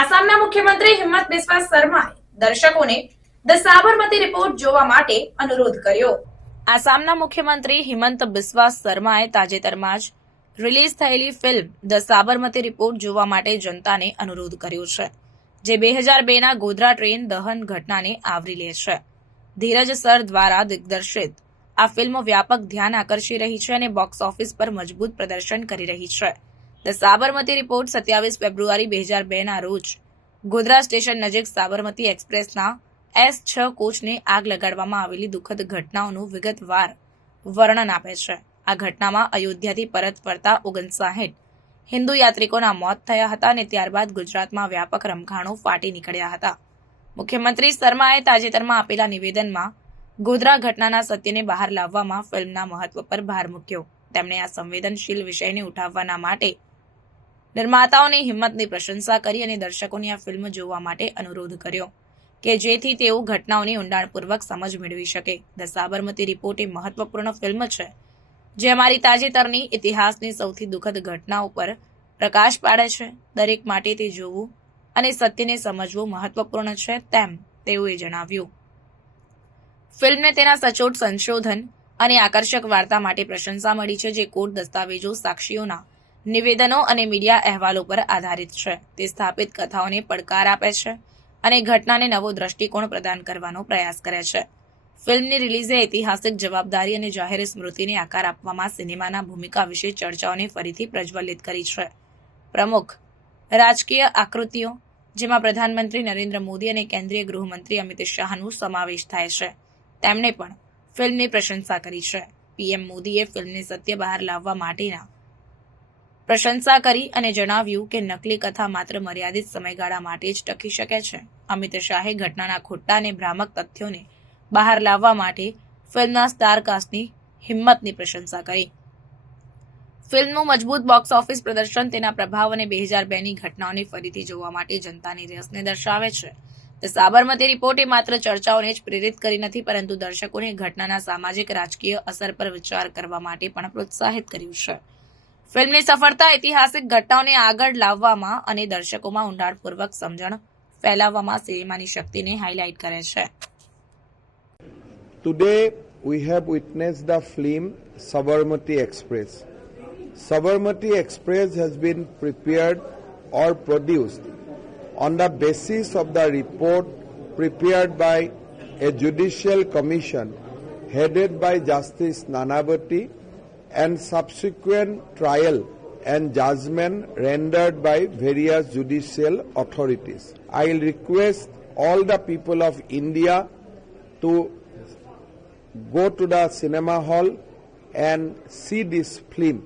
આસામના મુખ્યમંત્રી હિમંત બિસ્વા શર્માએ દર્શકોને ધ સાબરમતી રિપોર્ટ જોવા માટે અનુરોધ કર્યો। આસામના મુખ્યમંત્રી હિમંત બિસ્વા શર્માએ તાજેતરમાં જ રિલીઝ થયેલી ફિલ્મ ધ સાબરમતી રિપોર્ટ જોવા માટે જનતાને અનુરોધ કર્યો છે, જે 2002ના ગોધરા ટ્રેન દહન ઘટનાને આવરી લે છે। ધીરજ સર દ્વારા દિગ્દર્શિત આ ફિલ્મ વ્યાપક ધ્યાન આકર્ષી રહી છે અને બોક્સ ઓફિસ પર મજબૂત પ્રદર્શન કરી રહી છે। ધ સાબરમતી રિપોર્ટ 27 ફેબ્રુઆરી 2002ના રોજ ગોધરા સ્ટેશન નજીક સાબરમતી એક્સપ્રેસના S6 કોચને આગ લગાડવામાં આવેલી દુઃખદ ઘટનાઓનું વિગતવાર વર્ણન આપે છે। આ ઘટનામાં અયોધ્યાથી પરત ફરતા 59 હિન્દુ યાત્રિકોના મોત થયા હતા અને ત્યારબાદ ગુજરાતમાં વ્યાપક રમખાણો ફાટી નીકળ્યા હતા। મુખ્યમંત્રી શર્માએ તાજેતરમાં આપેલા નિવેદનમાં ગોધરા ઘટનાના સત્યને બહાર લાવવામાં ફિલ્મના મહત્વ પર ભાર મૂક્યો। તેમણે આ સંવેદનશીલ વિષયને ઉઠાવવાના માટે નિર્માતાઓની હિંમતની પ્રશંસા કરી અને દર્શકોને આ ફિલ્મ જોવા માટે અનુરોધ કર્યો કે જેથી તેઓ ઘટનાઓની ઊંડાણપૂર્વક સમજ મેળવી શકે। ધ સાબરમતી રિપોર્ટ એ મહત્વપૂર્ણ ફિલ્મ છે જે અમારી તાજેતરની ઇતિહાસની સૌથી દુઃખદ ઘટનાઓ પર પ્રકાશ પાડે છે। દરેક માટે તે જોવું અને સત્યને સમજવું મહત્વપૂર્ણ છે, તેમ તેઓએ જણાવ્યું। ફિલ્મને તેના સચોટ સંશોધન અને આકર્ષક વાર્તા માટે પ્રશંસા મળી છે, જે કોર્ટ દસ્તાવેજો, સાક્ષીઓના નિવેદનો અને મીડિયા અહેવાલો પર આધારિત છે। તે સ્થાપિત કથાઓને પડકાર આપે છે અને ઘટનાને નવો દ્રષ્ટિકોણ પ્રદાન કરવાનો પ્રયાસ કરે છે। ફિલ્મની રિલીઝે ઐતિહાસિક જવાબદારી અને જાહેર સ્મૃતિને આકાર આપવામાં સિનેમાના ભૂમિકા વિશે ચર્ચાઓને ફરીથી પ્રજ્વલિત કરી છે। પ્રમુખ રાજકીય આકૃતિઓ, જેમાં પ્રધાનમંત્રી નરેન્દ્ર મોદી અને કેન્દ્રીય ગૃહમંત્રી અમિત શાહનો સમાવેશ થાય છે, તેમણે પણ ફિલ્મની પ્રશંસા કરી છે। પીએમ મોદીએ ફિલ્મને સત્ય બહાર લાવવા માટેના પ્રશંસા કરી અને જણાવ્યું કે નકલી કથા માત્ર મર્યાદિત સમયગાળા માટે જ ટકી શકે છે। અમિત શાહે ઘટનાના ખોટા અને ભ્રામક તથ્યોને બહાર લાવવા માટે ફિલ્મના સ્ટારકાસ્ટની હિંમતની પ્રશંસા કરી। ફિલ્મનું મજબૂત બોક્સ ઓફિસ પ્રદર્શન તેના પ્રભાવ અને 2002ની ઘટનાઓને ફરીથી જોવા માટે જનતાની રસને દર્શાવે છે। ધ સાબરમતી રિપોર્ટે માત્ર ચર્ચાઓને જ પ્રેરિત કરી નથી, પરંતુ દર્શકોને ઘટનાના સામાજિક રાજકીય અસર પર વિચાર કરવા માટે પણ પ્રોત્સાહિત કર્યું છે। ફિલ્મની સફળતા ઐતિહાસિક ઘટનાઓને આગળ લાવવામાં અને દર્શકોમાં ઊંડાણપૂર્વક સમજણ ફેલાવવામાં સિનેમાની શક્તિને હાઇલાઇટ કરે છે। Today we have witnessed the film Sabarmati Express. Sabarmati Express has been prepared or produced on the basis of the report prepared by a judicial commission headed by Justice Nanavati and subsequent trial and judgment rendered by various judicial authorities. I will request all the people of India to go to the cinema hall and see this film